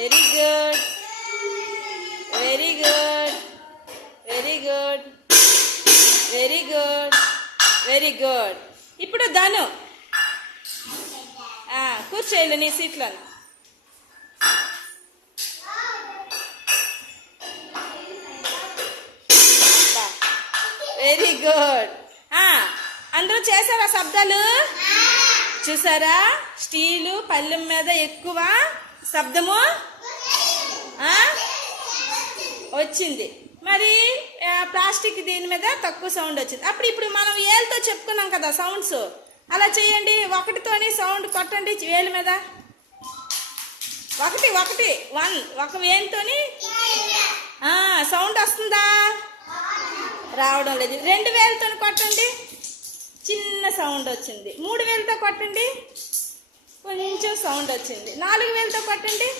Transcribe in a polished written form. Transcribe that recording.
Very good, very good, very good, very good, very good. ఇప్పుడు ధను కూర్చోయిల్లు నీ సీట్లో. Very good. అందరూ చేశారా శబ్దాలు? చూసారా స్టీలు పళ్ళెం మీద ఎక్కువ శబ్దము వచ్చింది, మరి ప్లాస్టిక్ దీని మీద తక్కువ సౌండ్ వచ్చింది. ఇప్పుడు మనం వేలుతో చెప్పుకున్నాం కదా సౌండ్స్, అలా చేయండి. ఒకటితోని సౌండ్ కొట్టండి వేలు మీద. ఒకటి ఒకటి వన్, ఒక వేలుతోని సౌండ్ వస్తుందా? రావడం లేదు. 2 వేలతో కొట్టండి, చిన్న సౌండ్ వచ్చింది. 3 వేలతో కొట్టండి, కొంచెం సౌండ్ వచ్చింది. 4 వేలతో కొట్టండి.